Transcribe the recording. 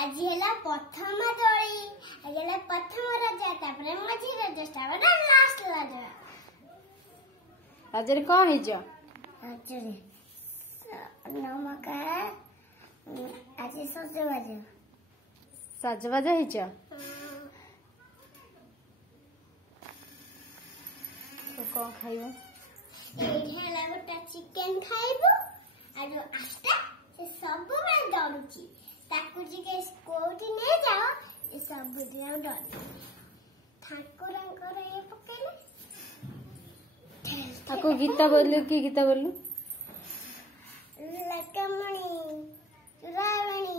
आज है प्रथम दोली आज है प्रथम रज तापर मझी रज तापर लास्ट रज रजरे कौन हिज रजरे नमका आज सजबाज सजबाज हिज तो कौन खाइबो एठेला गोटा चिकन खाइबो आ जो आस्ता से सब में डरुची ताकू जिके कोठी ने जाओ ए सब दिया डर ठाकुरंकर ये पकेले ताको गीता बोलू की गीता बोलू लकमणी रावणी